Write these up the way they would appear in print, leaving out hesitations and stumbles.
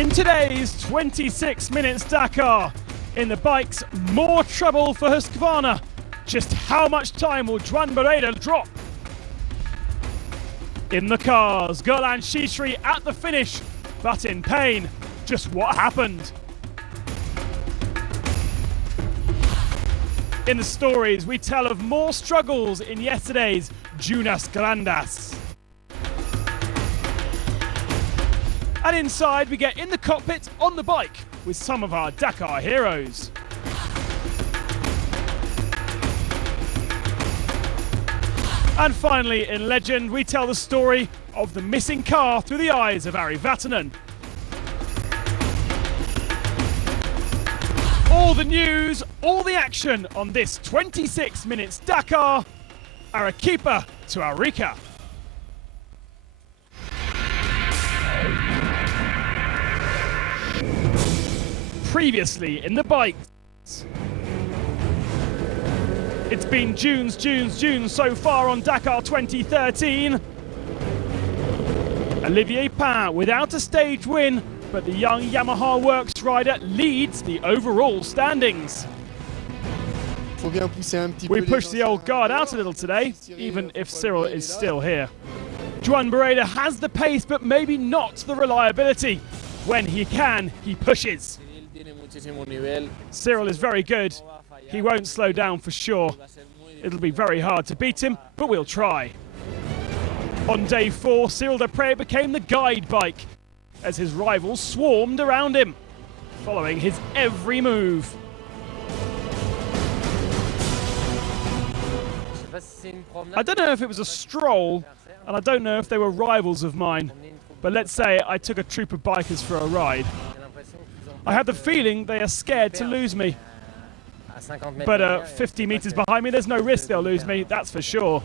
In today's 26 minutes Dakar, in the bikes, more trouble for Husqvarna. Just how much time will Juan Barreda drop? In the cars, Golan Shishri at the finish, but in pain. Just what happened? In the stories, we tell of more struggles in yesterday's Junas Grandas. And inside, we get in the cockpit on the bike with some of our Dakar heroes. And finally, in Legend, we tell the story of the missing car through the eyes of Ari Vatanen. All the news, all the action on this 26 minutes Dakar, Arequipa to Arica. Previously in the bikes. It's been June so far on Dakar 2013. Olivier Pain without a stage win, but the young Yamaha Works rider leads the overall standings. We pushed the old guard out a little today, even if Cyril is still here. Juan Barreda has the pace, but maybe not the reliability. When he can, he pushes. Cyril is very good. He won't slow down for sure. It'll be very hard to beat him, but we'll try. On day 4, Cyril Desprez became the guide bike as his rivals swarmed around him, following his every move. I don't know if it was a stroll, and I don't know if they were rivals of mine, but let's say I took a troop of bikers for a ride. I have the feeling they are scared to lose me. But 50 meters behind me, there's no risk they'll lose me, that's for sure.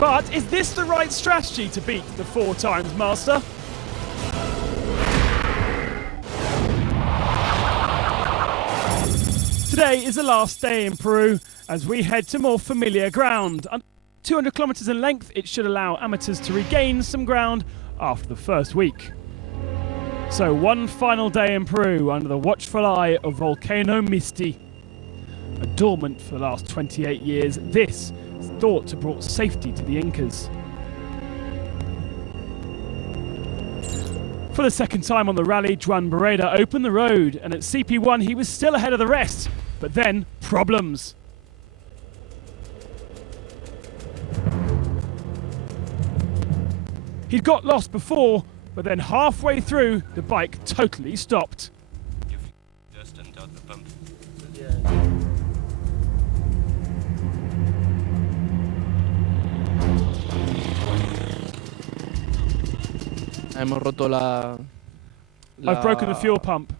But is this the right strategy to beat the 4 times master? Today is the last day in Peru as we head to more familiar ground. 200 kilometers in length, it should allow amateurs to regain some ground after the first week. So one final day in Peru under the watchful eye of Volcano Misti. A dormant for the last 28 years, this is thought to have brought safety to the Incas. For the second time on the rally, Juan Barreda opened the road, and at CP1 he was still ahead of the rest, but then problems. He'd got lost before, but then halfway through, the bike totally stopped. I've broken the fuel pump.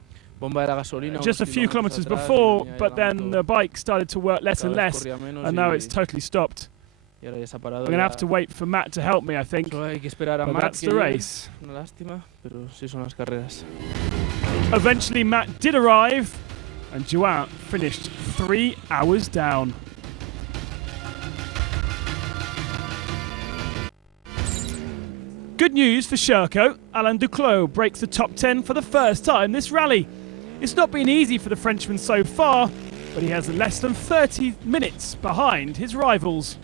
Just a few kilometers before, but then the bike started to work less and less, and now it's totally stopped. I'm going to have to wait for Matt to help me, I think. But that's the race. Eventually Matt did arrive, and Joao finished 3 hours down. Good news for Sherco. Alain Duclos breaks the top 10 for the first time this rally. It's not been easy for the Frenchman so far, but he has less than 30 minutes behind his rivals.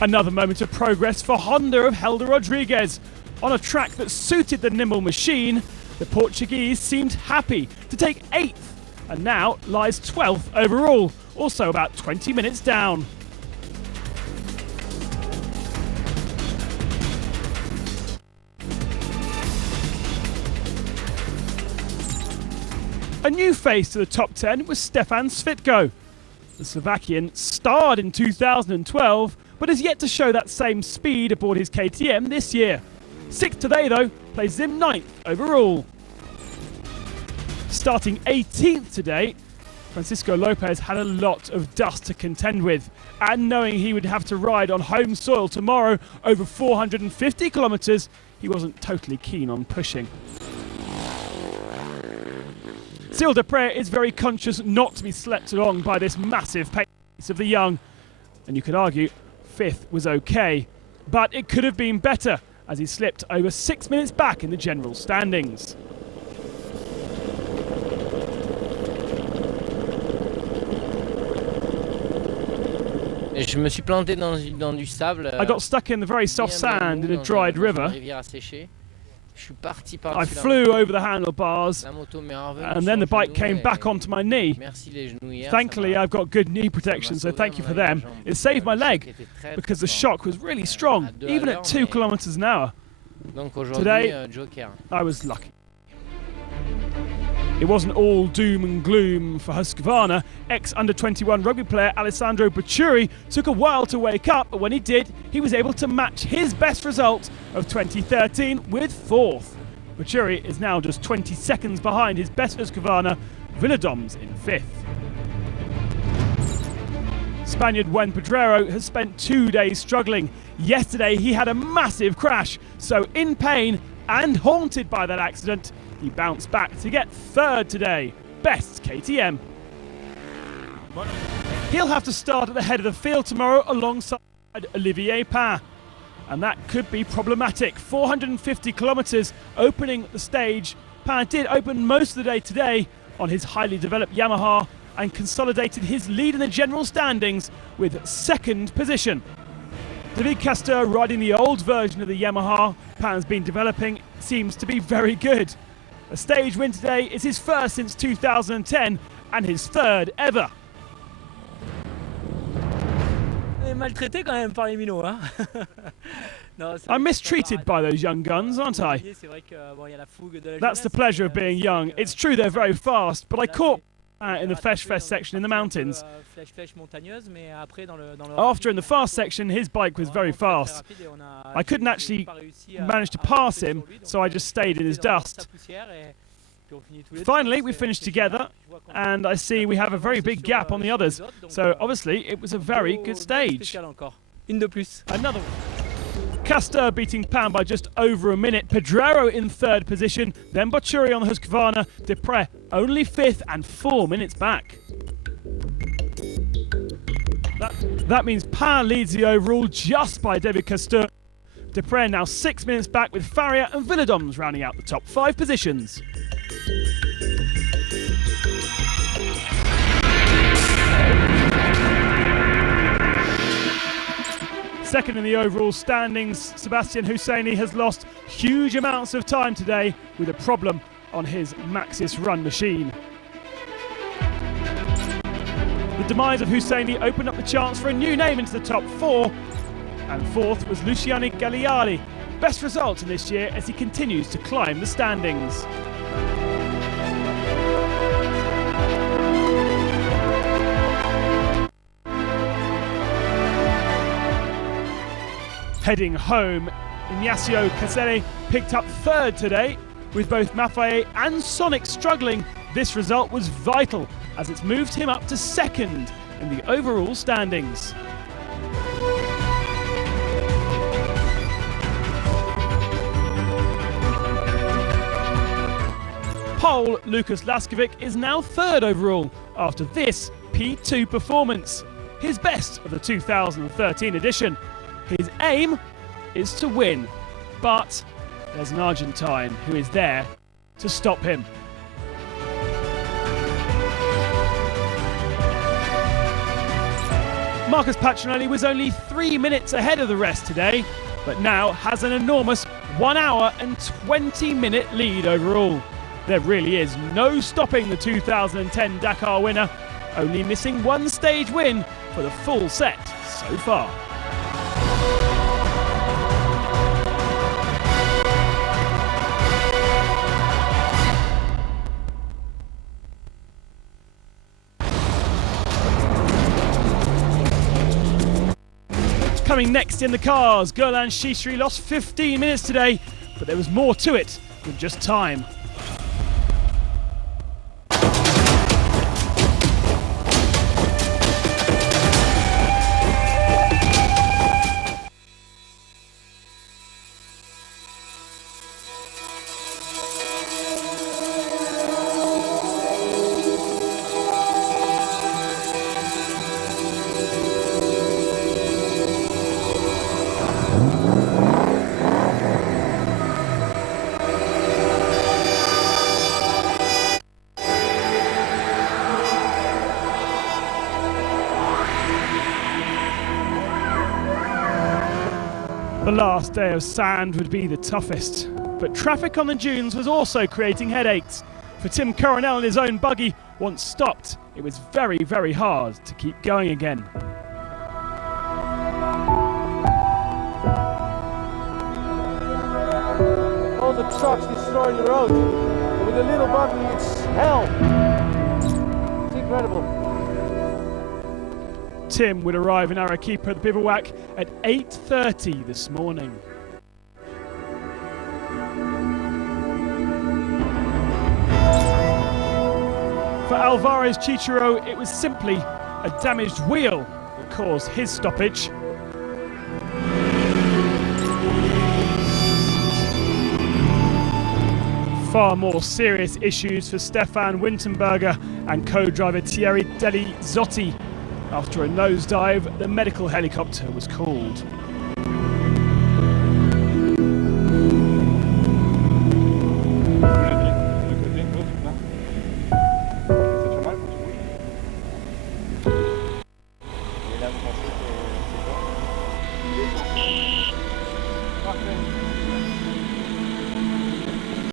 Another moment of progress for Honda of Helder Rodriguez. On a track that suited the nimble machine, the Portuguese seemed happy to take 8th and now lies 12th overall, also about 20 minutes down. A new face to the top 10 was Stefan Svitko. The Slovakian starred in 2012, but has yet to show that same speed aboard his KTM this year. 6th today though, places him 9th overall. Starting 18th today, Francisco Lopez had a lot of dust to contend with, and knowing he would have to ride on home soil tomorrow over 450 kilometers, he wasn't totally keen on pushing. Cyril Desprez is very conscious not to be swept along by this massive pace of the young. and you could argue 5th was okay. But it could have been better, as he slipped over 6 minutes back in the general standings. Je me suis planté dans du sable. I got stuck in the very soft sand in a dried river. I flew over the handlebars, and then the bike came back onto my knee. Thankfully, I've got good knee protection, so thank you for them. It saved my leg, because the shock was really strong, even at 2 kilometers an hour. Today, I was lucky. It wasn't all doom and gloom for Husqvarna. Ex-under-21 rugby player Alessandro Bacciuri took a while to wake up, but when he did, he was able to match his best result of 2013 with 4th. Bacciuri is now just 20 seconds behind his best Husqvarna, Villadoms, in 5th. Spaniard Juan Pedrero has spent 2 days struggling. Yesterday he had a massive crash, so in pain and haunted by that accident, he bounced back to get 3rd today, best KTM. He'll have to start at the head of the field tomorrow alongside Olivier Pain, and that could be problematic. 450 kilometres opening the stage. Pain did open most of the day today on his highly developed Yamaha and consolidated his lead in the general standings with 2nd position. David Castor, riding the old version of the Yamaha Pain's been developing, seems to be very good. A stage win today is his first since 2010 and his 3rd ever. I'm mistreated by those young guns, aren't I? That's the pleasure of being young. It's true they're very fast, but I caught in the Flèche section in the mountains. After in the fast section, his bike was very fast. I couldn't actually manage to pass him, so I just stayed in his dust. Finally, we finished together, and I see we have a very big gap on the others. So obviously, it was a very good stage. Another one. Castor beating Pain by just over a minute. Pedrero in 3rd position, then Bacciuri on the Husqvarna. Deprez only 5th and 4 minutes back. That means Pain leads the overall just by David Castor. Deprez now 6 minutes back, with Faria and Villadoms rounding out the top 5 positions. Second in the overall standings, Sebastian Husseini has lost huge amounts of time today with a problem on his Maxxis run machine. The demise of Husseini opened up the chance for a new name into the top 4, and 4th was Luciano Gagliardi. Best result in this year as he continues to climb the standings. Heading home, Ignacio Casere picked up 3rd today. With both Maffei and Sonic struggling, this result was vital as it's moved him up to 2nd in the overall standings. Pole Lukas Laskovic is now 3rd overall after this P2 performance, his best of the 2013 edition. His aim is to win, but there's an Argentine who is there to stop him. Marcus Patronelli was only 3 minutes ahead of the rest today, but now has an enormous 1 hour and 20-minute lead overall. There really is no stopping the 2010 Dakar winner, only missing 1 stage win for the full set so far. Coming next in the cars, Gerland Shishri lost 15 minutes today, but there was more to it than just time. The last day of sand would be the toughest, but traffic on the dunes was also creating headaches. For Tim Coronel in his own buggy, once stopped, it was very, very hard to keep going again. All the trucks destroying the road. With a little buggy, it's hell. It's incredible. Tim would arrive in Arequipa at the bivouac at 8:30 this morning. For Alvarez Chicharo, it was simply a damaged wheel that caused his stoppage. Far more serious issues for Stefan Wintenberger and co-driver Thierry Delizotti. After a nosedive, the medical helicopter was called.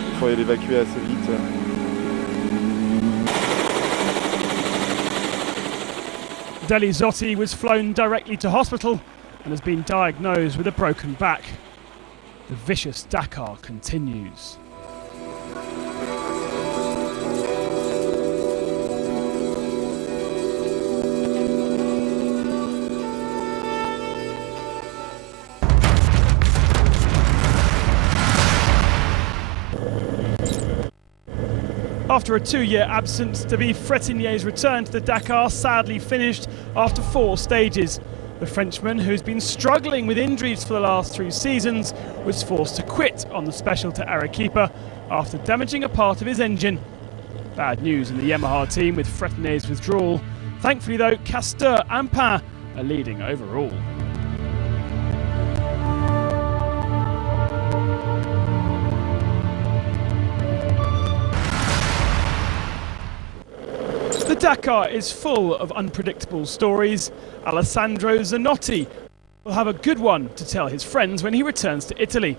Il faut l'évacuer assez vite. Delizotti was flown directly to hospital and has been diagnosed with a broken back. The vicious Dakar continues. After a 2-year absence, David Fretinier's return to the Dakar sadly finished after 4 stages. The Frenchman, who's been struggling with injuries for the last 3 seasons, was forced to quit on the special to Arequipa after damaging a part of his engine. Bad news in the Yamaha team with Fretinier's withdrawal. Thankfully though, Castor and Pin are leading overall. The Dakar is full of unpredictable stories. Alessandro Zanotti will have a good one to tell his friends when he returns to Italy.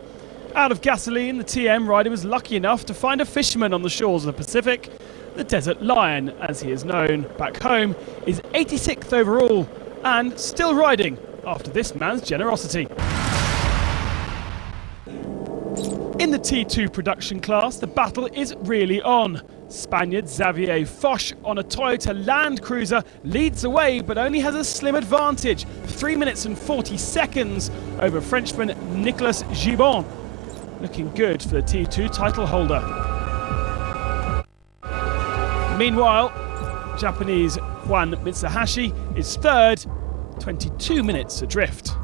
Out of gasoline, the TM rider was lucky enough to find a fisherman on the shores of the Pacific. The Desert Lion, as he is known back home, is 86th overall and still riding after this man's generosity. In the T2 production class, the battle is really on. Spaniard Xavier Foch on a Toyota Land Cruiser leads the way but only has a slim advantage, 3 minutes and 40 seconds over Frenchman Nicolas Gibon. Looking good for the T2 title holder. Meanwhile, Japanese Juan Mitsuhashi is third, 22 minutes adrift.